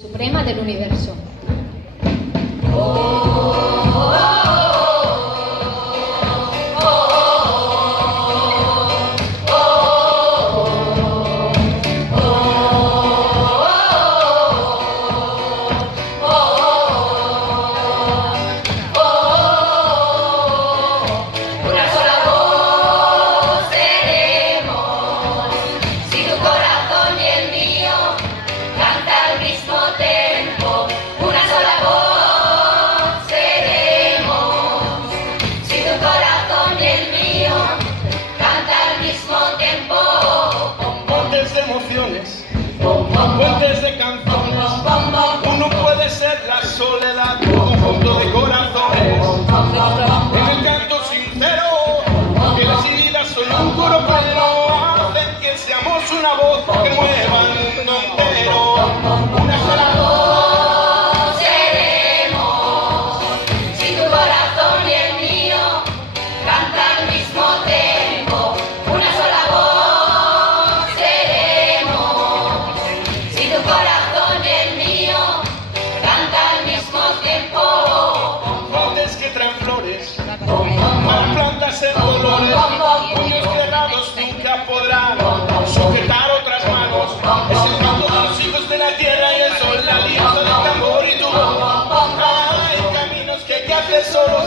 Suprema del universo. Puentes de canciones, uno puede ser la soledad, un conjunto de corazones. En el canto sincero, que las heridas son un coro, pero hacen que seamos una voz que mueva el mundo entero. Una sola voz seremos, si tu corazón y el mío cantan al mismo tiempo. Una sola voz seremos, si tu corazón y el mío canta al mismo tiempo. Montes que traen flores, más plantas en dolores, puños plegados nunca podrán sujetar otras manos. Es el canto de los hijos de la tierra y el sol, la alianza del tambor y tu voz. Hay caminos que hay que hacer solos.